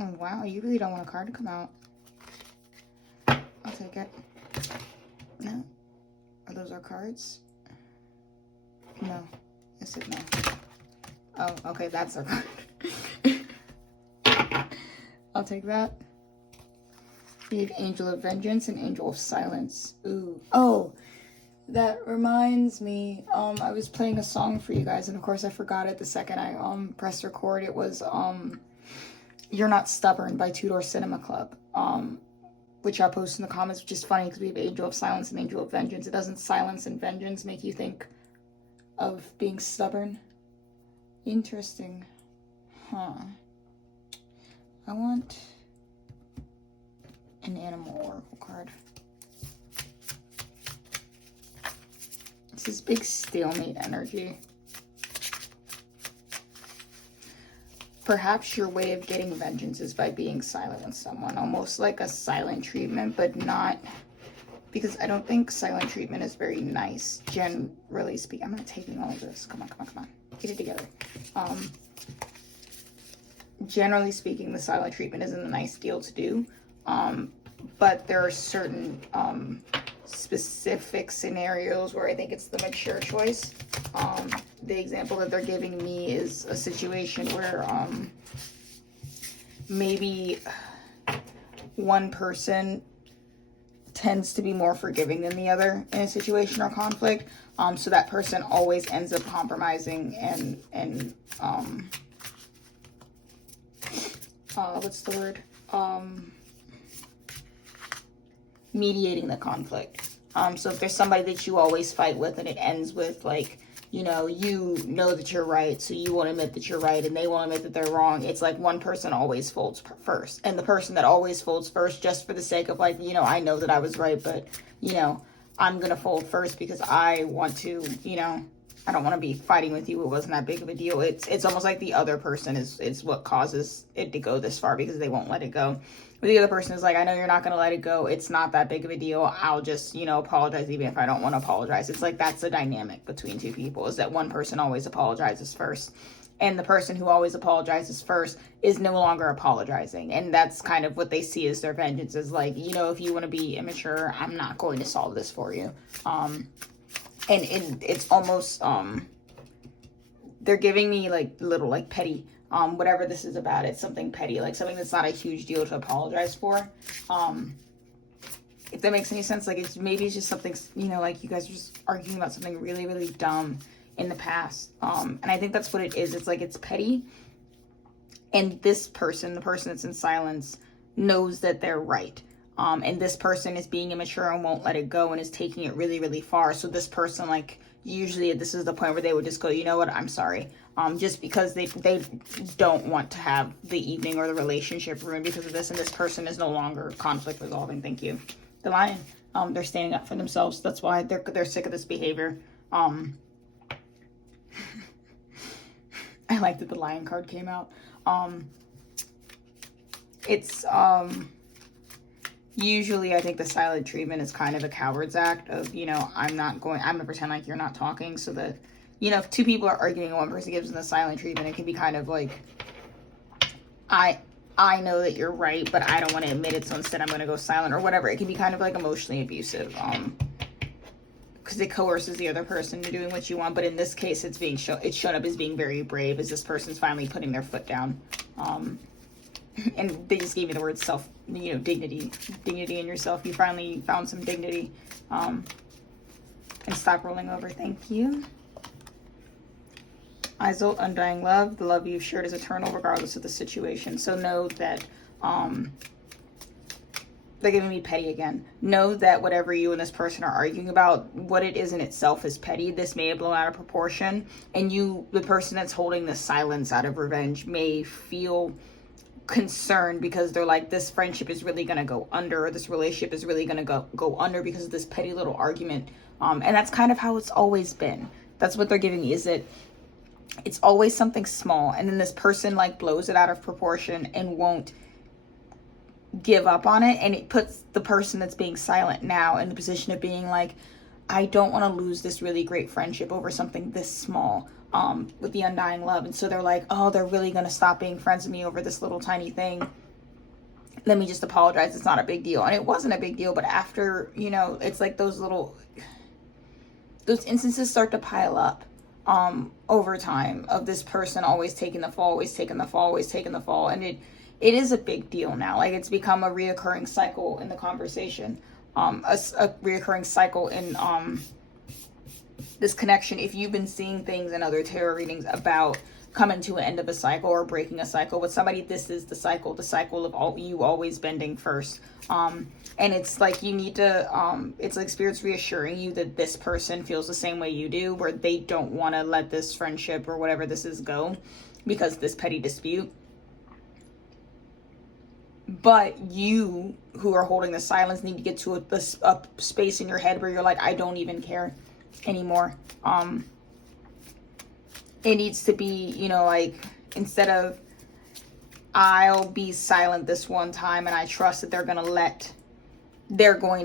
Oh, wow. You really don't want a card to come out. I'll take it. No. Are those our cards? No. I said no. Oh, okay. That's our card. I'll take that. We need Angel of Vengeance and Angel of Silence. Ooh. Oh, that reminds me. I was playing a song for you guys, and of course I forgot it the second I pressed record. It was You're Not Stubborn by Two Door Cinema Club. Which I'll post in the comments, which is funny because we have Angel of Silence and Angel of Vengeance. It doesn't silence and vengeance make you think of being stubborn? Interesting. Huh. I want an animal oracle card. This is big stalemate energy. Perhaps your way of getting vengeance is by being silent with someone, almost like a silent treatment, but not, because I don't think silent treatment is very nice, generally speaking. I'm not taking all of this. Come on, come on, come on. Get it together. Generally speaking, the silent treatment isn't a nice deal to do, but there are certain specific scenarios where I think it's the mature choice. The example that they're giving me is a situation where maybe one person tends to be more forgiving than the other in a situation or conflict. So that person always ends up compromising and what's the word? Mediating the conflict. So if there's somebody that you always fight with and it ends with like, you know that you're right, so you won't admit that you're right and they won't admit that they're wrong. It's like one person always folds first. And the person that always folds first, just for the sake of like, I know that I was right, but, I'm going to fold first because I want to, I don't want to be fighting with you. It wasn't that big of a deal. It's almost like the other person is what causes it to go this far because they won't let it go. But the other person is like, I know you're not going to let it go. It's not that big of a deal. I'll just, apologize even if I don't want to apologize. It's like that's the dynamic between two people, is that one person always apologizes first. And the person who always apologizes first is no longer apologizing. And that's kind of what they see as their vengeance, is like, if you want to be immature, I'm not going to solve this for you. And it's almost, they're giving me like little, like petty, whatever this is about. It's something petty, like something that's not a huge deal to apologize for. If that makes any sense, like it's just something, like you guys are just arguing about something really, really dumb in the past. And I think that's what it is. It's like, it's petty. And this person, the person that's in silence, knows that they're right. And this person is being immature and won't let it go and is taking it really, really far. So this person, like, usually this is the point where they would just go, you know what, I'm sorry. Just because they don't want to have the evening or the relationship ruined because of this. And this person is no longer conflict resolving. Thank you. The lion, they're standing up for themselves. That's why they're sick of this behavior. I like that the lion card came out. It's usually I think the silent treatment is kind of a coward's act of, I'm gonna pretend like you're not talking, so that, if two people are arguing and one person gives them the silent treatment, it can be kind of like, I know that you're right, but I don't want to admit it, so instead I'm going to go silent or whatever. It can be kind of like emotionally abusive, because it coerces the other person to doing what you want. But in this case, it's shown up as being very brave, as this person's finally putting their foot down. And they just gave me the word self, dignity in yourself. You finally found some dignity, and stop rolling over. Thank you. Isolt, undying love. The love you've shared is eternal regardless of the situation. So know that, they're giving me petty again. Know that whatever you and this person are arguing about, what it is in itself is petty. This may have blown out of proportion. And the person that's holding the silence out of revenge, may feel concerned because they're like, this friendship is really going to go under, or this relationship is really going to go under because of this petty little argument. And that's kind of how it's always been. That's what they're giving me, is that it's always something small, and then this person like blows it out of proportion and won't give up on it, and it puts the person that's being silent now in the position of being like, I don't want to lose this really great friendship over something this small, with the undying love. And so they're like, oh, they're really going to stop being friends with me over this little tiny thing. let me just apologize, it's not a big deal. And it wasn't a big deal, but after, you know, it's like those instances start to pile up over time of this person always taking the fall, always taking the fall, always taking the fall. And it is a big deal now. Like, it's become a reoccurring cycle in the conversation, a reoccurring cycle in this connection. If you've been seeing things in other tarot readings about coming to an end of a cycle or breaking a cycle with somebody, this is the cycle of you always bending first. And it's like, you need to, it's like spirit's reassuring you that this person feels the same way you do, where they don't want to let this friendship or whatever this is go because this petty dispute. But you, who are holding the silence, need to get to a space in your head where you're like, I don't even care anymore. It needs to be, you know, like, instead of, I'll be silent this one time and I trust that they're going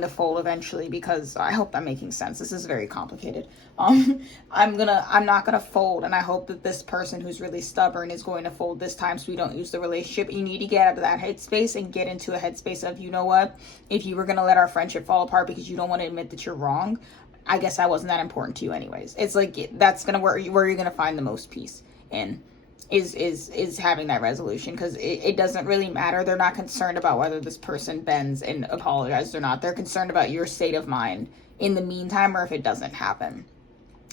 to fold eventually, because I hope I'm making sense. This is very complicated. I'm not gonna fold, and I hope that this person who's really stubborn is going to fold this time so we don't lose the relationship. You need to get out of that headspace and get into a headspace of, you know what, if you were gonna let our friendship fall apart because you don't want to admit that you're wrong, I guess I wasn't that important to you anyways. It's like, that's gonna where you're gonna find the most peace in, is having that resolution, because it doesn't really matter. They're not concerned about whether this person bends and apologizes or not. They're concerned about your state of mind in the meantime, or if it doesn't happen.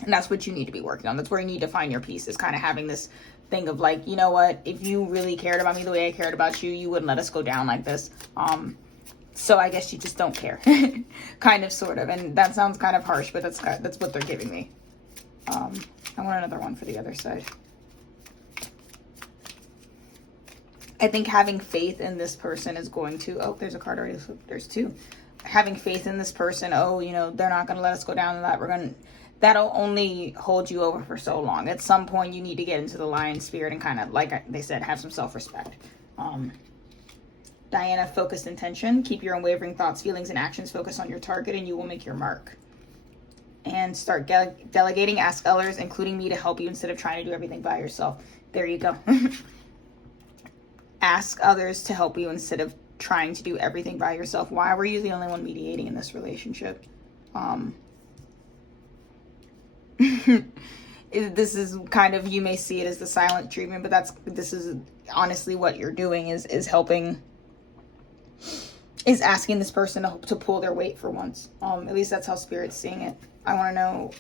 And that's what you need to be working on. That's where you need to find your peace, is kind of having this thing of like, you know what, if you really cared about me the way I cared about you, you wouldn't let us go down like this. So I guess you just don't care. Kind of, sort of. And that sounds kind of harsh, but that's what they're giving me. I want another one for the other side. I think having faith in this person is going to, oh, there's a card already, there's two. Having faith in this person, oh, you know, they're not going to let us go down to that. That'll only hold you over for so long. At some point, you need to get into the lion spirit and kind of, like they said, have some self-respect. Diana, focused intention. Keep your unwavering thoughts, feelings, and actions focused on your target, and you will make your mark. And start delegating. Ask others, including me, to help you instead of trying to do everything by yourself. There you go. Ask others to help you instead of trying to do everything by yourself. Why were you the only one mediating in this relationship? This is kind of, you may see it as the silent treatment, but this is honestly what you're doing, is helping, is asking this person to pull their weight for once. At least that's how Spirit's seeing it. I want to know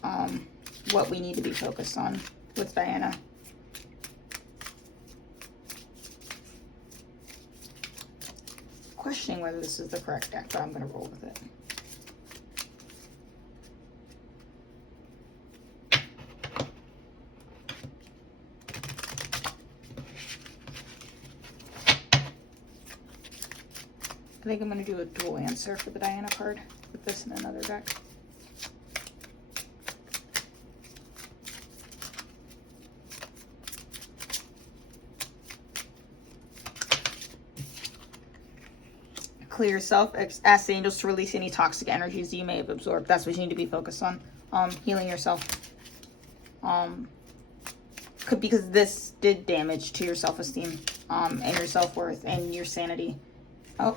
what we need to be focused on with Diana. Questioning whether this is the correct deck, but I'm going to roll with it. I think I'm going to do a dual answer for the Diana card with this and another deck. Clear yourself. Ask the angels to release any toxic energies you may have absorbed. That's what you need to be focused on. Healing yourself. Because this did damage to your self-esteem, and your self-worth, and your sanity. Oh,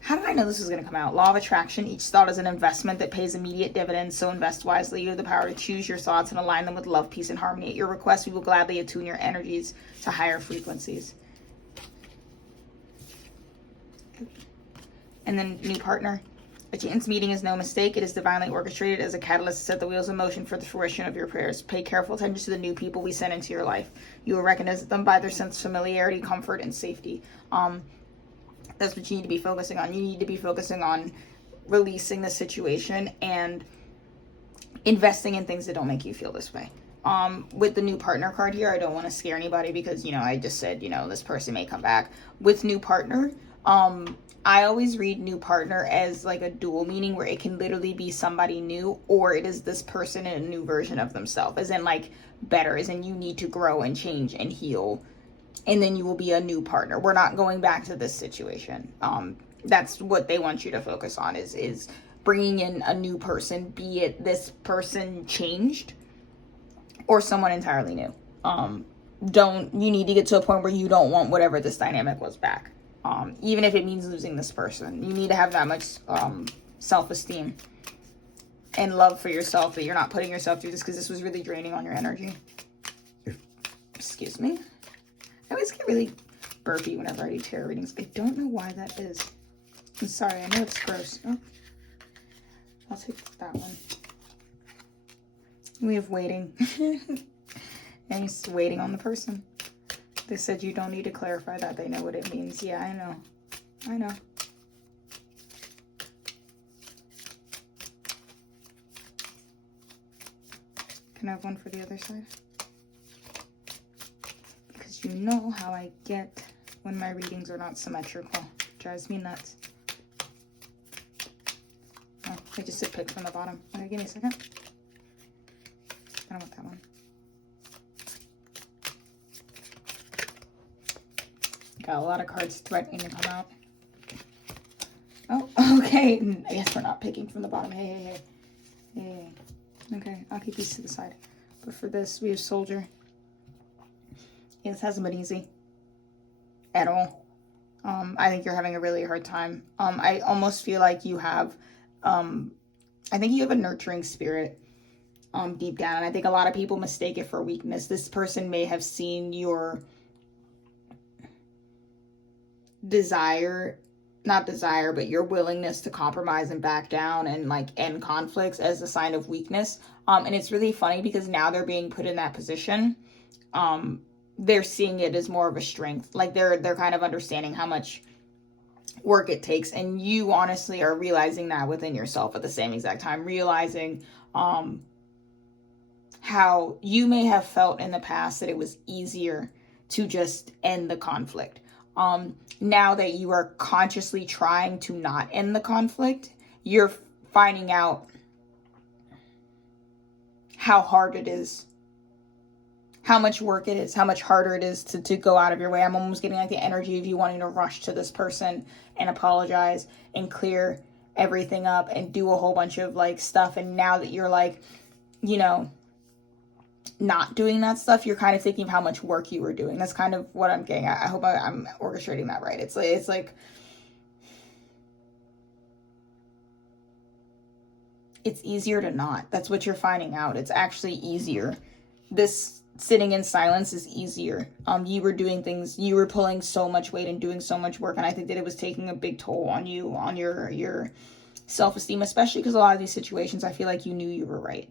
how did I know this was going to come out? Law of attraction. Each thought is an investment that pays immediate dividends, so invest wisely. You have the power to choose your thoughts and align them with love, peace, and harmony. At your request, we will gladly attune your energies to higher frequencies. And then new partner. A chance meeting is no mistake. It is divinely orchestrated as a catalyst to set the wheels in motion for the fruition of your prayers. Pay careful attention to the new people we send into your life. You will recognize them by their sense of familiarity, comfort, and safety. That's what you need to be focusing on. You need to be focusing on releasing the situation and investing in things that don't make you feel this way. With the new partner card here, I don't want to scare anybody because, you know, I just said, you know, this person may come back. With new partner, I always read new partner as like a dual meaning, where it can literally be somebody new, or it is this person in a new version of themselves, as in like better, as in you need to grow and change and heal, and then you will be a new partner. We're not going back to this situation. That's what they want you to focus on, is bringing in a new person, be it this person changed or someone entirely new. You need to get to a point where you don't want whatever this dynamic was back. even if it means losing this person. You need to have that much self-esteem and love for yourself that you're not putting yourself through this, because this was really draining on your energy. Excuse me. I always get really burpy whenever I do tarot readings. I don't know why that is. I'm sorry. I know it's gross. Oh, I'll take that one. We have waiting. And he's waiting on the person. They said you don't need to clarify that. They know what it means. Yeah, I know. I know. Can I have one for the other side? Because you know how I get when my readings are not symmetrical. It drives me nuts. Oh, I just said pick from the bottom. Okay, give me a second. I don't want that one. Got a lot of cards threatening to come out. Oh, okay. I guess we're not picking from the bottom. Hey. Okay, I'll keep these to the side. But for this, we have Soldier. Yeah, this hasn't been easy at all. I think you're having a really hard time. I almost feel like you have, I think you have a nurturing spirit deep down. And I think a lot of people mistake it for weakness. This person may have seen your not desire, but your willingness to compromise and back down and like end conflicts as a sign of weakness. And it's really funny because now they're being put in that position. They're seeing it as more of a strength. Like they're kind of understanding how much work it takes. And you honestly are realizing that within yourself at the same exact time, realizing how you may have felt in the past that it was easier to just end the conflict. Now that you are consciously trying to not end the conflict, you're finding out how hard it is, how much work it is, how much harder it is to go out of your way. I'm almost getting like the energy of you wanting to rush to this person and apologize and clear everything up and do a whole bunch of like stuff. And now that you're like, you know, not doing that stuff, you're kind of thinking of how much work you were doing. That's kind of what I'm getting at. I hope I'm orchestrating that right. It's like it's easier to not. That's what you're finding out. It's actually easier. This sitting in silence is easier. You were doing things, you were pulling so much weight and doing so much work, and I think that it was taking a big toll on you, on your self-esteem, especially because a lot of these situations, I feel like you knew you were right.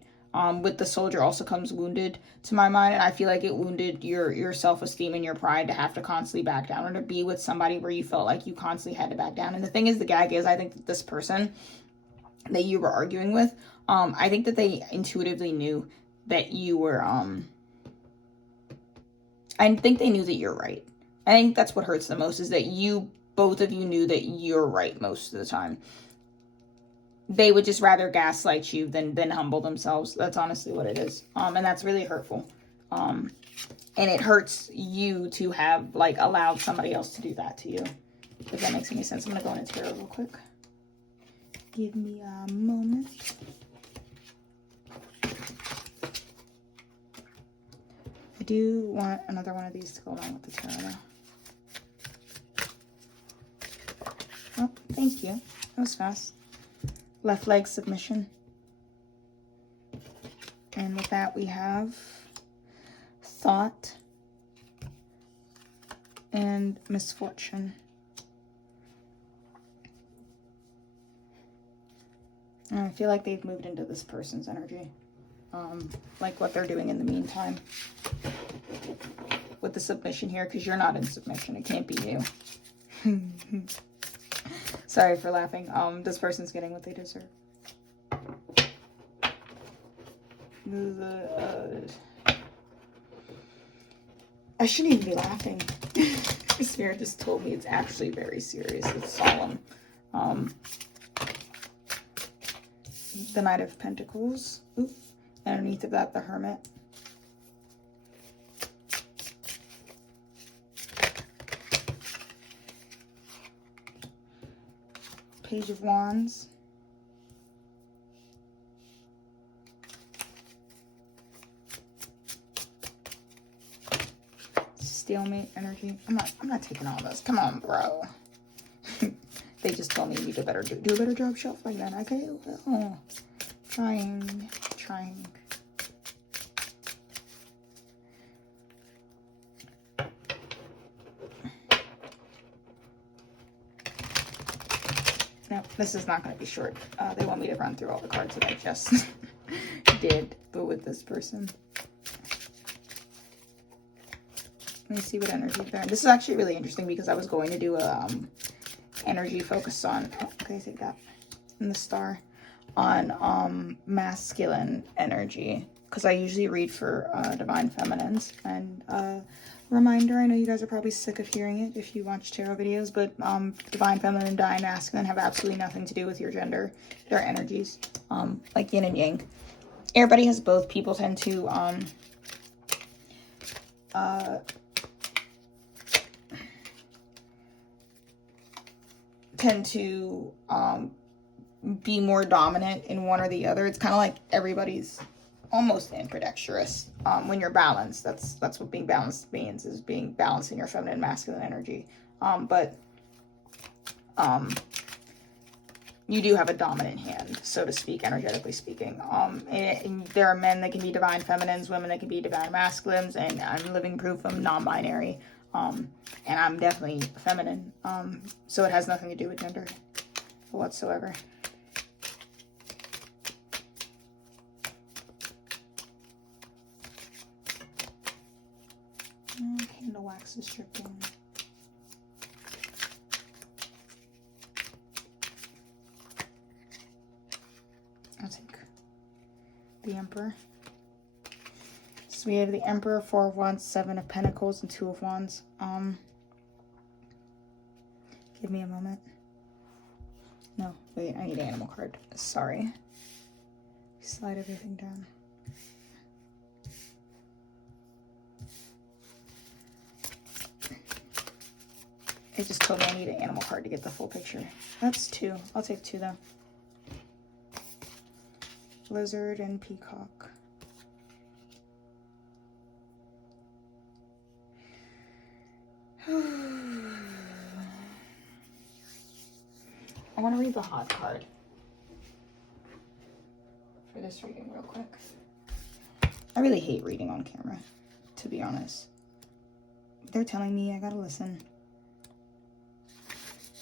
With the Soldier also comes wounded to my mind, and I feel like it wounded your self-esteem and your pride to have to constantly back down, or to be with somebody where you felt like you constantly had to back down. And the thing is, the gag is, I think that this person that you were arguing with, I think that they intuitively knew that you were, I think they knew that you're right. I think that's what hurts the most, is that both of you knew that you're right most of the time. They would just rather gaslight you than humble themselves. That's honestly what it is. And that's really hurtful. And it hurts you to have like allowed somebody else to do that to you. If that makes any sense. I'm gonna go into tarot real quick. Give me a moment. I do want another one of these to go along with the tarot now. Oh, thank you. That was fast. Left leg submission. And with that we have thought and misfortune. And I feel like they've moved into this person's energy. Like what they're doing in the meantime. With the submission here, because you're not in submission. It can't be you. Sorry for laughing. This person's getting what they deserve. I shouldn't even be laughing. Spirit just told me it's actually very serious. It's solemn. The Knight of Pentacles. Oops. Underneath of that, the Hermit. Page of Wands. Stalemate energy. I'm not taking all this. Come on, bro. They just told me you need to do a better job shuffling then. Okay, well, trying. No, this is not going to be short. They want me to run through all the cards that I just did, but with this person. Let me see what energy there. This is actually really interesting because I was going to do a energy focus on, okay, take that, in the star, on masculine energy, because I usually read for divine feminines. And reminder, I know you guys are probably sick of hearing it if you watch tarot videos, but divine feminine, divine masculine have absolutely nothing to do with your gender. They're energies, like yin and yang. Everybody has both. People tend to be more dominant in one or the other. It's kind of like everybody's almost ambidextrous. When you're balanced, that's what being balanced means, is being balanced in your feminine and masculine energy. But you do have a dominant hand, so to speak, energetically speaking. And there are men that can be divine feminines, women that can be divine masculines, and I'm living proof I'm non-binary. And I'm definitely feminine. So it has nothing to do with gender whatsoever. Candle wax is dripping. I'll take the Emperor. So we have the Emperor, 4 of Wands, 7 of Pentacles, and 2 of Wands. Give me a moment. No, wait, I need an animal card. Sorry. Slide everything down. It just told me I need an animal card to get the full picture. That's 2. I'll take 2 though. Lizard and Peacock. I want to read the hot card for this reading real quick. I really hate reading on camera, to be honest. They're telling me I gotta listen.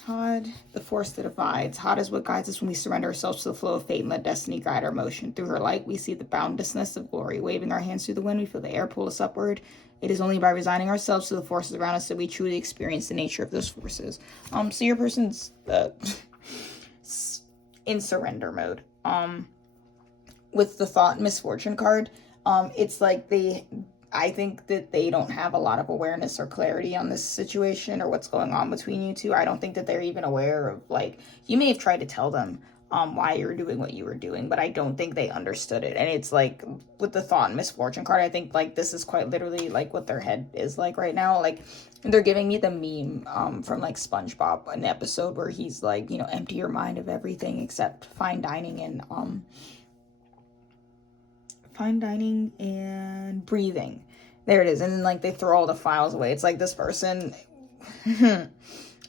Hod, the force that divides. Hod is what guides us when we surrender ourselves to the flow of fate and let destiny guide our motion. Through her light, we see the boundlessness of glory. Waving our hands through the wind, we feel the air pull us upward. It is only by resigning ourselves to the forces around us that we truly experience the nature of those forces. So your person's in surrender mode. With the thought misfortune card, it's like I think that they don't have a lot of awareness or clarity on this situation or what's going on between you two. I don't think that they're even aware of, like, you may have tried to tell them why you were doing what you were doing, but I don't think they understood it. And it's like with the thought and misfortune card, I think like this is quite literally like what their head is like right now. Like they're giving me the meme from like SpongeBob, an episode where he's like, you know, empty your mind of everything except fine dining and breathing. There it is. And then like they throw all the files away. It's like this person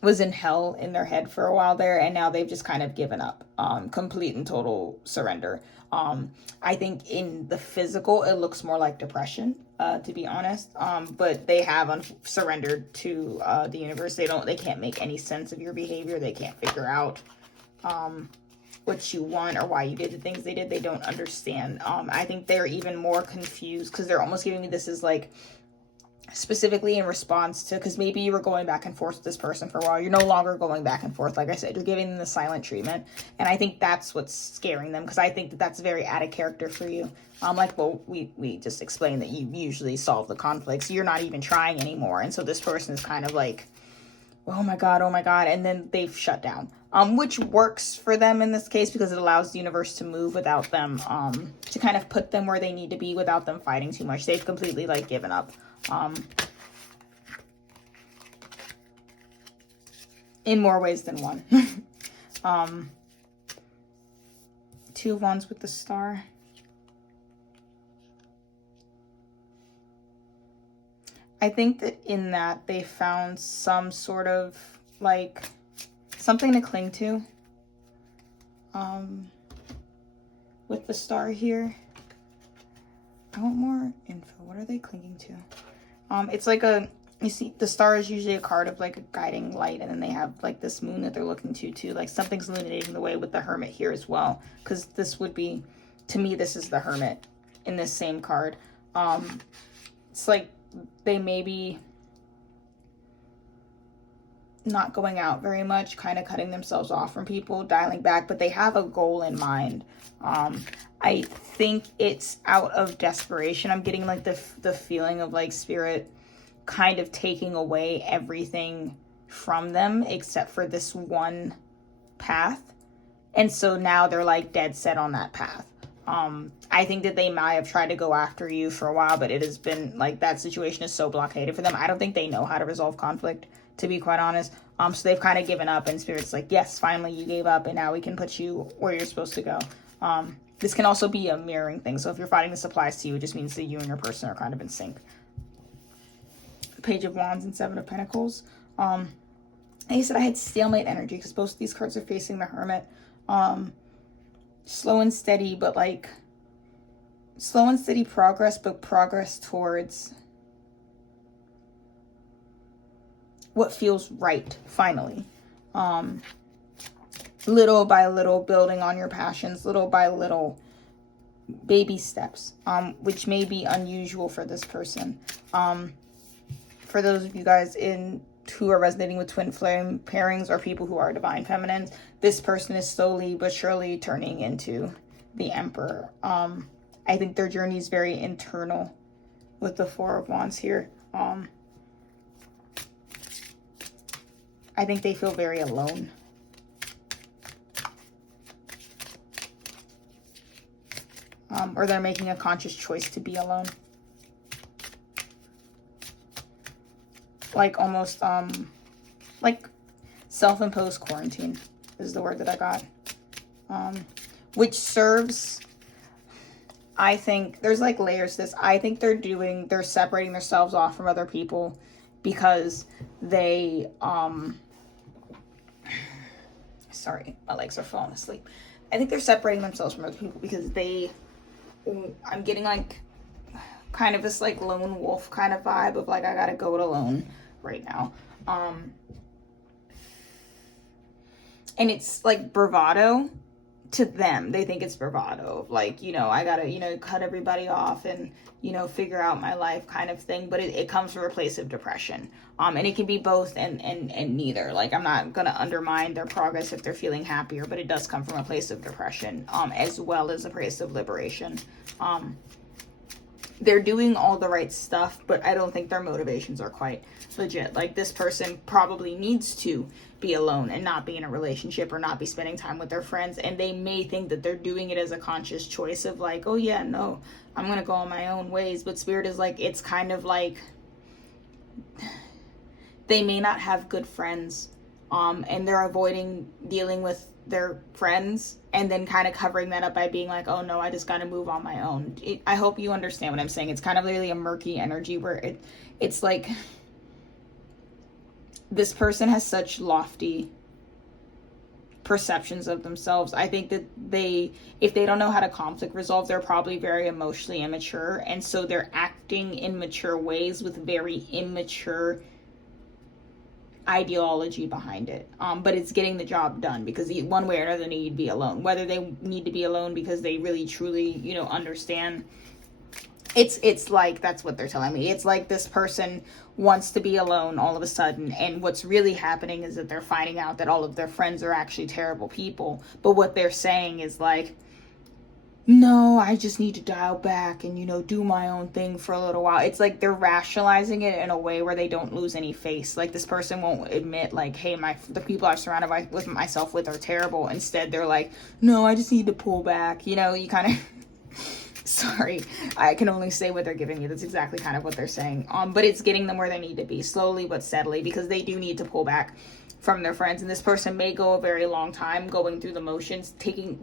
was in hell in their head for a while there, and now they've just kind of given up. Complete and total surrender. I think in the physical it looks more like depression, to be honest. But they have surrendered to the universe. They can't make any sense of your behavior. They can't figure out what you want or why you did the things they did. They don't understand. I think they're even more confused because they're almost giving me this is like specifically in response to, because maybe you were going back and forth with this person for a while. You're no longer going back and forth. Like I said, you're giving them the silent treatment. And I think that's what's scaring them, because I think that that's very out of character for you. Like, well, we just explained that you usually solve the conflicts. You're not even trying anymore. And so this person is kind of like, oh my God. And then they've shut down, which works for them in this case because it allows the universe to move without them, to kind of put them where they need to be without them fighting too much. They've completely like given up. In more ways than one. 2 of Wands with the star. I think that in that they found some sort of like something to cling to. With the star here. I want more info. What are they clinging to? It's like you see, the star is usually a card of like a guiding light, and then they have like this moon that they're looking to too. Like something's illuminating the way with the Hermit here as well. Because this would be, to me, this is the Hermit in this same card. It's like they may be not going out very much, kind of cutting themselves off from people, dialing back, but they have a goal in mind. I think it's out of desperation. I'm getting like the feeling of like Spirit kind of taking away everything from them except for this one path. And so now they're like dead set on that path. I think that they might have tried to go after you for a while, but it has been like that situation is so blockaded for them. I don't think they know how to resolve conflict, to be quite honest. So they've kind of given up, and Spirit's like, yes, finally you gave up, and now we can put you where you're supposed to go. This can also be a mirroring thing. So if you're fighting, this applies to you. It just means that you and your person are kind of in sync. Page of Wands and Seven of Pentacles. He said I had stalemate energy because both of these cards are facing the Hermit. Slow and steady, but like slow and steady progress, but progress towards what feels right, finally. Little by little, building on your passions, little by little, baby steps, which may be unusual for this person. For those of you guys who are resonating with twin flame pairings or people who are divine feminines, this person is slowly but surely turning into the Emperor. I think their journey is very internal with the Four of Wands here. I think they feel very alone. Or they're making a conscious choice to be alone. Like almost, like self-imposed quarantine is the word that I got. Which serves, I think, there's like layers to this. I think they're separating themselves off from other people because they, sorry, my legs are falling asleep. I think they're separating themselves from other people because I'm getting like kind of this like lone wolf kind of vibe of like, I gotta go it alone right now. And it's like bravado to them. They think it's bravado. Like, I gotta, cut everybody off and, figure out my life kind of thing. But it comes from a place of depression. And it can be both and neither. Like, I'm not gonna undermine their progress if they're feeling happier, but it does come from a place of depression, as well as a place of liberation. They're doing all the right stuff, but I don't think their motivations are quite legit. Like, this person probably needs to be alone and not be in a relationship or not be spending time with their friends, and they may think that they're doing it as a conscious choice of like, oh yeah, no, I'm gonna go on my own ways. But Spirit is like, it's kind of like they may not have good friends, and they're avoiding dealing with their friends and then kind of covering that up by being like, oh no, I just got to move on my own. I hope you understand what I'm saying. It's kind of really a murky energy where it's like this person has such lofty perceptions of themselves. I think that if they don't know how to conflict resolve, they're probably very emotionally immature, and so they're acting in mature ways with very immature ideology behind it, but it's getting the job done because one way or another they need to be alone, whether they need to be alone because they really truly understand. It's like, that's what they're telling me. It's like this person wants to be alone all of a sudden, and what's really happening is that they're finding out that all of their friends are actually terrible people, but what they're saying is like, no, I just need to dial back and, do my own thing for a little while. It's like they're rationalizing it in a way where they don't lose any face. Like, this person won't admit like, hey, the people I've surrounded myself with are terrible. Instead, they're like, no, I just need to pull back. You kind of, sorry, I can only say what they're giving you. That's exactly kind of what they're saying. But it's getting them where they need to be, slowly but steadily, because they do need to pull back. from their friends, and this person may go a very long time going through the motions,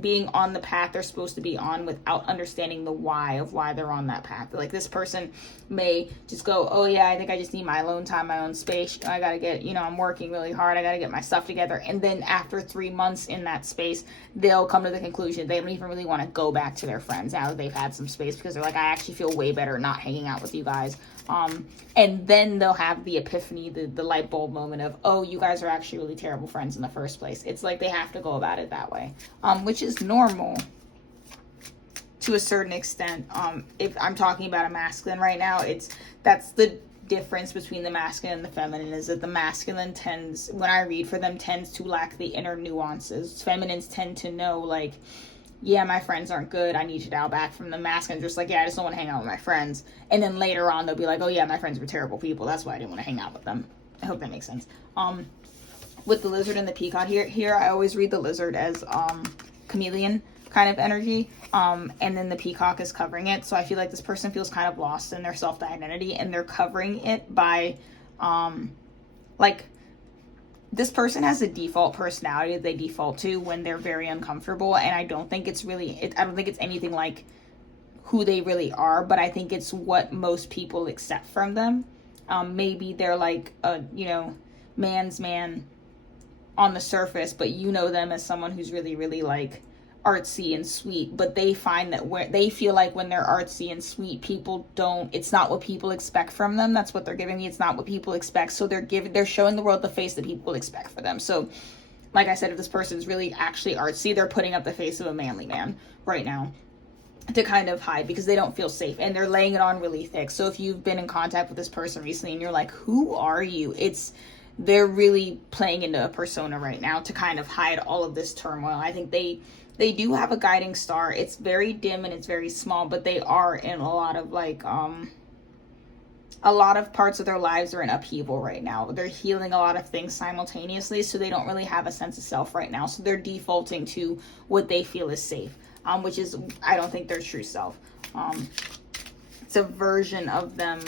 being on the path they're supposed to be on without understanding the why of why they're on that path. Like, this person may just go, oh yeah, I think I just need my alone time, my own space, I gotta get, you know, I'm working really hard, I gotta get my stuff together. And then after 3 months in that space, they'll come to the conclusion they don't even really want to go back to their friends now that they've had some space, because they're like, I actually feel way better not hanging out with you guys. And then they'll have the epiphany, the light bulb moment of, oh, you guys are actually really terrible friends in the first place. It's like they have to go about it that way, which is normal to a certain extent. If I'm talking about a masculine right now, that's the difference between the masculine and the feminine, is that the masculine tends, when I read for them, tends to lack the inner nuances. Feminines tend to know, like, yeah, my friends aren't good, I need to dial back. From the masculine, just like, yeah, I just don't want to hang out with my friends. And then later on, they'll be like, oh yeah, my friends were terrible people, that's why I didn't want to hang out with them. I hope that makes sense. With the lizard and the peacock here, I always read the lizard as chameleon kind of energy, and then the peacock is covering it. So I feel like this person feels kind of lost in their self-identity, and they're covering it by, like, this person has a default personality that they default to when they're very uncomfortable, and I don't think it's really, I don't think it's anything like who they really are, but I think it's what most people accept from them. Maybe they're like a, you know, man's man on the surface, but you know them as someone who's really, really like artsy and sweet, but they find that where they feel like when they're artsy and sweet, people don't, it's not what people expect from them. That's what they're giving me. It's not what people expect. So they're showing the world the face that people expect for them. So like I said, if this person's really actually artsy, they're putting up the face of a manly man right now to kind of hide, because they don't feel safe, and they're laying it on really thick. So if you've been in contact with this person recently and you're like, who are you? They're really playing into a persona right now to kind of hide all of this turmoil. I think they do have a guiding star. It's very dim and it's very small, but they are in a lot of like, a lot of parts of their lives are in upheaval right now. They're healing a lot of things simultaneously, so they don't really have a sense of self right now. So they're defaulting to what they feel is safe, which is, I don't think their true self. It's a version of them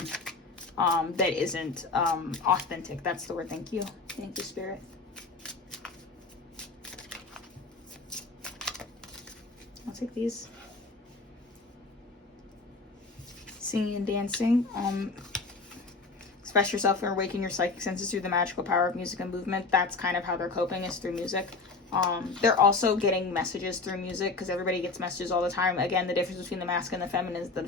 that isn't authentic. That's the word. Thank you. Thank you, Spirit. I'll take these. Singing and dancing. Express yourself and awaken your psychic senses through the magical power of music and movement. That's kind of how they're coping, is through music. They're also getting messages through music, because everybody gets messages all the time. Again, the difference between the masculine and the feminine is the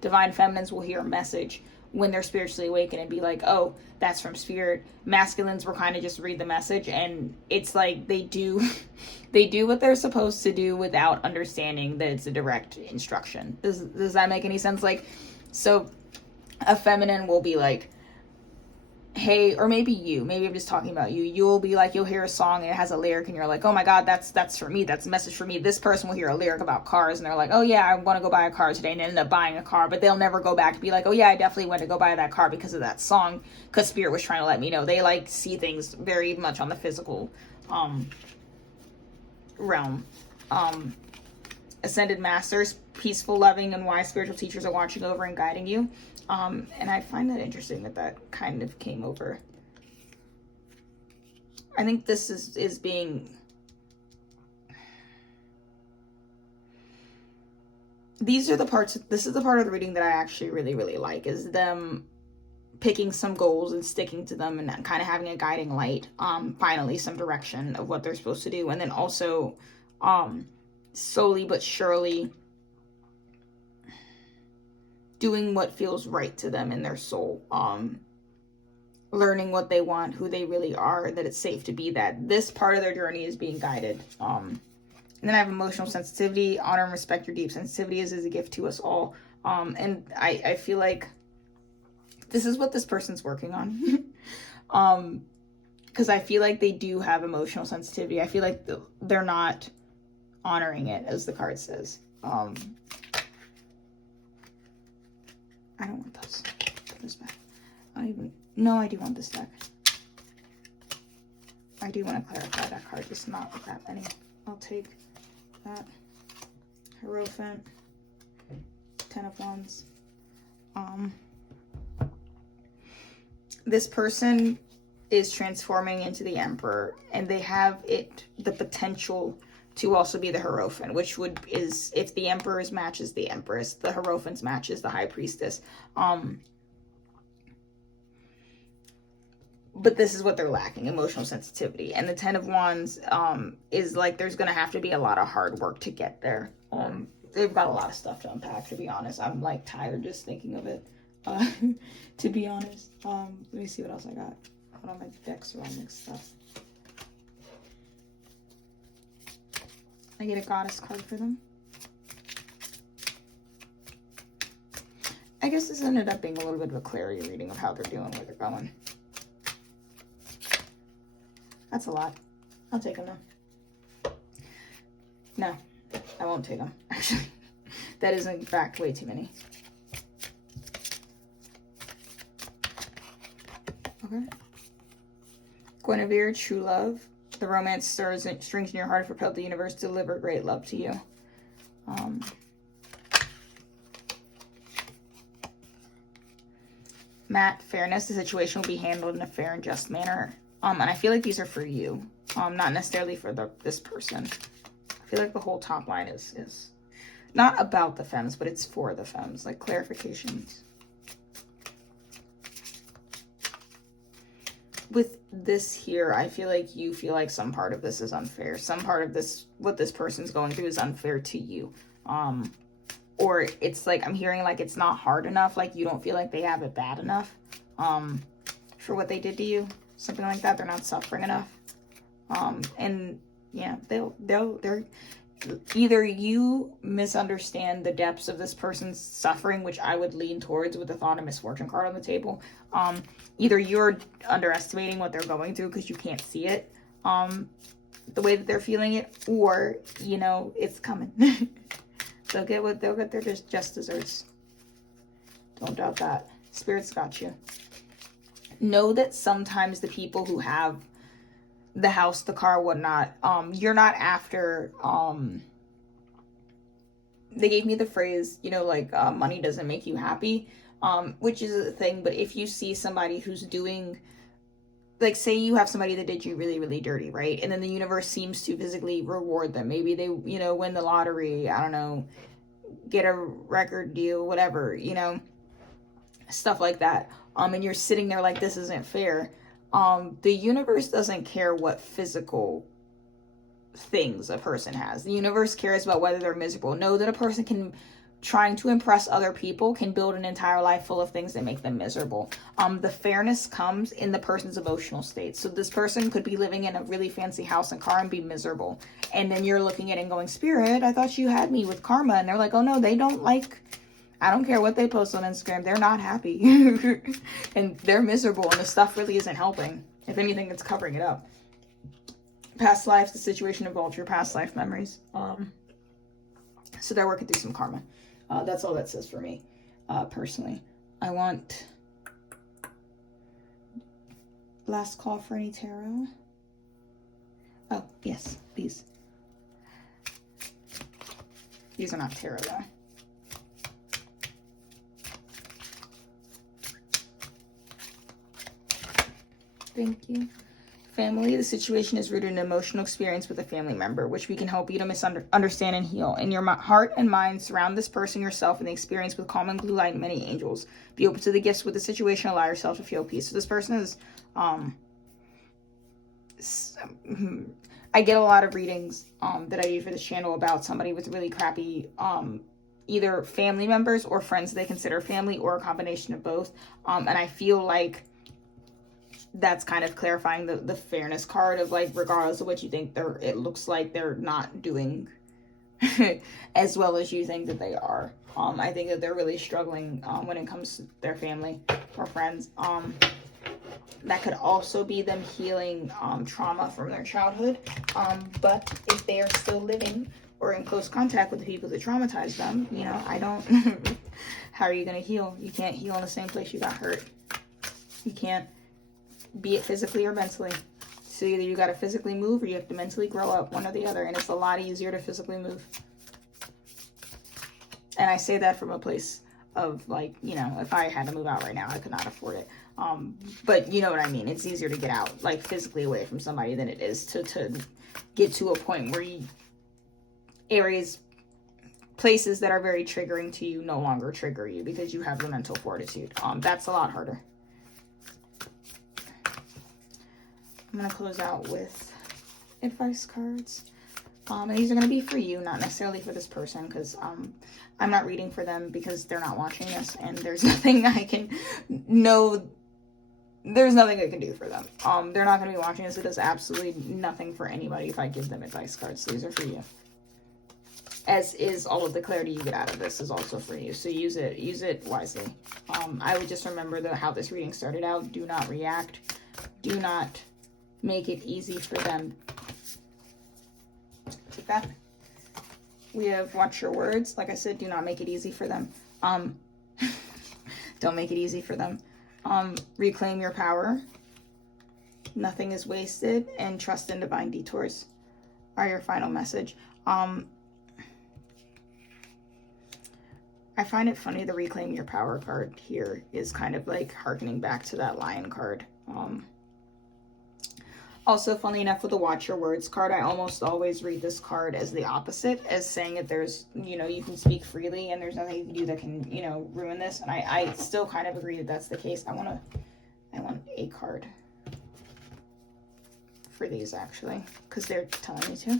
divine feminines will hear a message when they're spiritually awakened and be like, oh, that's from spirit. Masculines will kind of just read the message, and it's like they do what they're supposed to do without understanding that it's a direct instruction. Does that make any sense? Like, so a feminine will be like, hey, or maybe I'm just talking about you. You'll be like, you'll hear a song and it has a lyric and you're like, oh my God, that's for me. That's a message for me. This person will hear a lyric about cars and they're like, oh yeah, I want to go buy a car today, and end up buying a car, but they'll never go back and be like, oh yeah, I definitely went to go buy that car because of that song, because spirit was trying to let me know. They like see things very much on the physical realm. Ascended masters, peaceful, loving, and wise spiritual teachers are watching over and guiding you. And I find that interesting that kind of came over. I think this is being, these are the parts, this is the part of the reading that I actually really, really like, is them picking some goals and sticking to them and kind of having a guiding light, finally some direction of what they're supposed to do. And then also, slowly but surely doing what feels right to them in their soul, learning what they want, who they really are, that it's safe to be that. This part of their journey is being guided. And then I have emotional sensitivity. Honor and respect your deep sensitivity is a gift to us all. And I feel like this is what this person's working on. Because I feel like they do have emotional sensitivity. I feel like they're not honoring it, as the card says. I don't want those. Put this back. No, I do want this deck. I do want to clarify that card, just not that many. I'll take that. Hierophant. 10 of Wands. This person is transforming into the Emperor, and they have the potential to also be the Hierophant, which is if the Emperor's matches the Empress, the Hierophant's matches the High Priestess. But this is what they're lacking, emotional sensitivity. And the Ten of Wands is like, there's going to have to be a lot of hard work to get there. They've got a lot of stuff to unpack, to be honest. I'm like tired just thinking of it, to be honest. Let me see what else I got. Hold on, my decks are all mixed up. I get a Goddess card for them. I guess this ended up being a little bit of a clarity reading of how they're doing, where they're going. That's a lot. I'll take them though. No, I won't take them, actually. That is, in fact, way too many. Okay. Guinevere, true love. The romance stirs strings in your heart, propelled the universe to deliver great love to you. Matt, fairness. The situation will be handled in a fair and just manner. And I feel like these are for you, not necessarily for this person. I feel like the whole top line is not about the femmes, but it's for the femmes, like clarifications. With this here, I feel like you feel like some part of this is unfair. Some part of this, what this person's going through, is unfair to you. Or it's like, I'm hearing like it's not hard enough, like you don't feel like they have it bad enough for what they did to you. Something like that. They're not suffering enough. And yeah, they're either you misunderstand the depths of this person's suffering, which I would lean towards with the Thought of Misfortune card on the table. Either you're underestimating what they're going through because you can't see it, the way that they're feeling it, or, you know, it's coming. they'll get their just desserts. Don't doubt that. Spirit's got you. Know that sometimes the people who have the house, the car, whatnot, you're not after, they gave me the phrase, you know, like, money doesn't make you happy, which is a thing. But if you see somebody who's doing, like, say you have somebody that did you really, really dirty, right? And then the universe seems to physically reward them. Maybe they, you know, win the lottery, I don't know, get a record deal, whatever, you know, stuff like that. And you're sitting there like, this isn't fair. The universe doesn't care what physical things a person has. The universe cares about whether they're miserable. Know that a person trying to impress other people can build an entire life full of things that make them miserable. The fairness comes in the person's emotional state. So this person could be living in a really fancy house and car and be miserable. And then you're looking at it and going, Spirit, I thought you had me with karma. And they're like, oh no, they don't like... I don't care what they post on Instagram. They're not happy. And they're miserable. And the stuff really isn't helping. If anything, it's covering it up. Past lives, the situation involves your past life memories. So they're working through some karma. That's all that says for me, personally. I want last call for any tarot. Oh, yes, these. These are not tarot, though. Thank you. Family, the situation is rooted in emotional experience with a family member, which we can help you to understand and heal. In your heart and mind, surround this person, yourself, and the experience with calm and blue light and many angels. Be open to the gifts with the situation. Allow yourself to feel peace. So this person is, I get a lot of readings that I do for this channel about somebody with really crappy, either family members or friends they consider family, or a combination of both. And I feel like that's kind of clarifying the fairness card of, like, regardless of what you think, it looks like they're not doing as well as you think that they are. I think that they're really struggling when it comes to their family or friends. That could also be them healing trauma from their childhood. But if they are still living or in close contact with the people that traumatized them, you know, I don't... How are you going to heal? You can't heal in the same place you got hurt. You can't. Be it physically or mentally. So either you got to physically move or you have to mentally grow up, one or the other. And it's a lot easier to physically move. And I say that from a place of, like, you know, if I had to move out right now, I could not afford it. But you know what I mean. It's easier to get out, like, physically away from somebody than it is to get to a point where places that are very triggering to you no longer trigger you because you have the mental fortitude. That's a lot harder. I'm going to close out with advice cards. And these are going to be for you, not necessarily for this person, because I'm not reading for them because they're not watching this, and there's nothing I can there's nothing I can do for them. They're not going to be watching this. It does absolutely nothing for anybody if I give them advice cards. These are for you. As is all of the clarity you get out of this is also for you. So use it wisely. I would just remember how this reading started out. Do not react. Do not make it easy for them. Take that. We have watch your words. Like I said, do not make it easy for them. Don't make it easy for them. Reclaim your power. Nothing is wasted. And trust in divine detours are your final message. I find it funny the reclaim your power card here is kind of like harkening back to that lion card. Also, funnily enough, with the watch your words card, I almost always read this card as the opposite, as saying that there's, you can speak freely and there's nothing you can do that can, ruin this. And I still kind of agree that that's the case. I want a card for these, actually, because they're telling me to.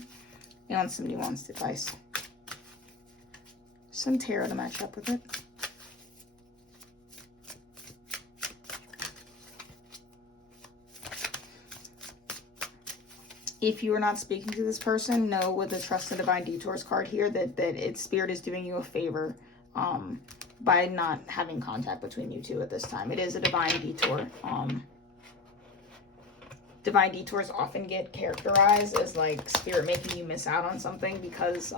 And some nuanced advice. Some tarot to match up with it. If you are not speaking to this person, know with the Trust and Divine Detours card here that its spirit is doing you a favor by not having contact between you two at this time. It is a divine detour. Divine detours often get characterized as like spirit making you miss out on something because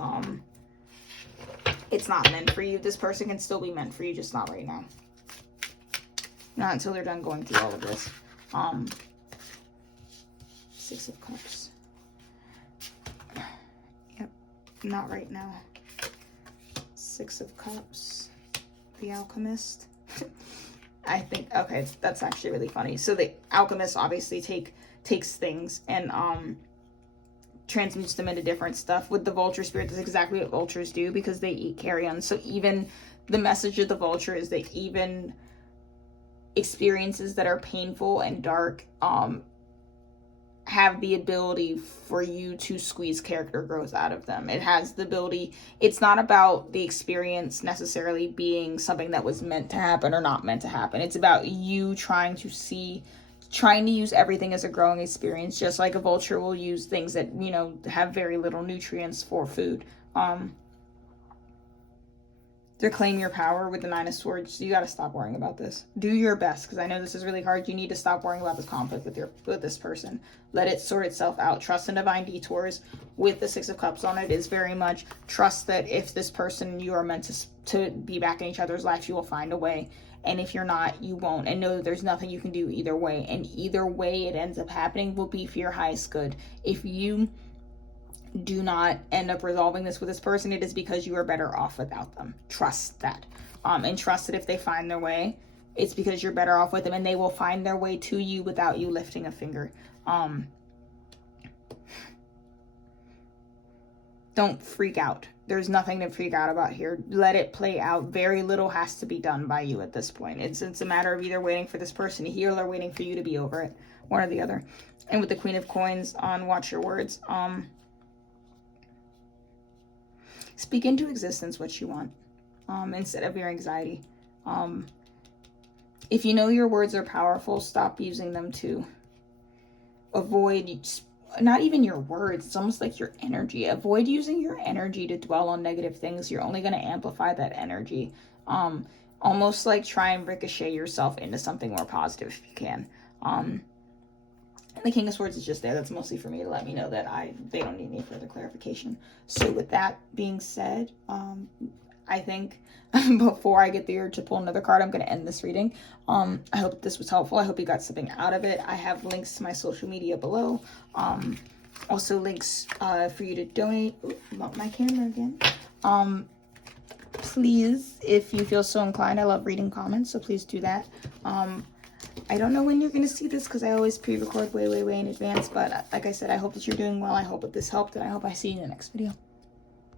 it's not meant for you. This person can still be meant for you, just not right now. Not until they're done going through all of this. Six of Cups. Yep, not right now. Six of Cups. The Alchemist. I think, okay, that's actually really funny. So the Alchemist obviously takes things and transmutes them into different stuff. With the Vulture spirit, that's exactly what vultures do because they eat carrion. So even the message of the Vulture is that even experiences that are painful and dark have the ability for you to squeeze character growth out of them. It has the ability. It's not about the experience necessarily being something that was meant to happen or not meant to happen. It's about you trying to use everything as a growing experience, just like a vulture will use things that, have very little nutrients for food. Reclaim your power with the Nine of Swords. You got to stop worrying about this. Do your best, because I know this is really hard. You need to stop worrying about this conflict with this person. Let it sort itself out. Trust in divine detours with the Six of Cups on it is very much trust that if this person you are meant to be back in each other's life, you will find a way. And if you're not, you won't. And know that there's nothing you can do either way. And either way it ends up happening will be for your highest good. If you do not end up resolving this with this person, it is because you are better off without them. Trust that. And trust that if they find their way, it's because you're better off with them and they will find their way to you without you lifting a finger. Don't freak out. There's nothing to freak out about here. Let it play out. Very little has to be done by you at this point. It's a matter of either waiting for this person to heal or waiting for you to be over it. One or the other. And with the Queen of Coins on Watch Your Words, speak into existence what you want instead of your anxiety. If you know your words are powerful, stop using them to avoid, not even your words, it's almost like your energy. Avoid using your energy to dwell on negative things. You're only going to amplify that energy. Almost like try and ricochet yourself into something more positive if you can. And the King of Swords is just there. That's mostly for me to let me know that they don't need any further clarification. So with that being said, I think before I get the urge to pull another card, I'm going to end this reading. I hope this was helpful. I hope you got something out of it. I have links to my social media below. Also links for you to donate. Ooh, not my camera again. Please, if you feel so inclined, I love reading comments, so please do that. I don't know when you're going to see this because I always pre-record way in advance. But like I said, I hope that you're doing well. I hope that this helped, and I hope I see you in the next video.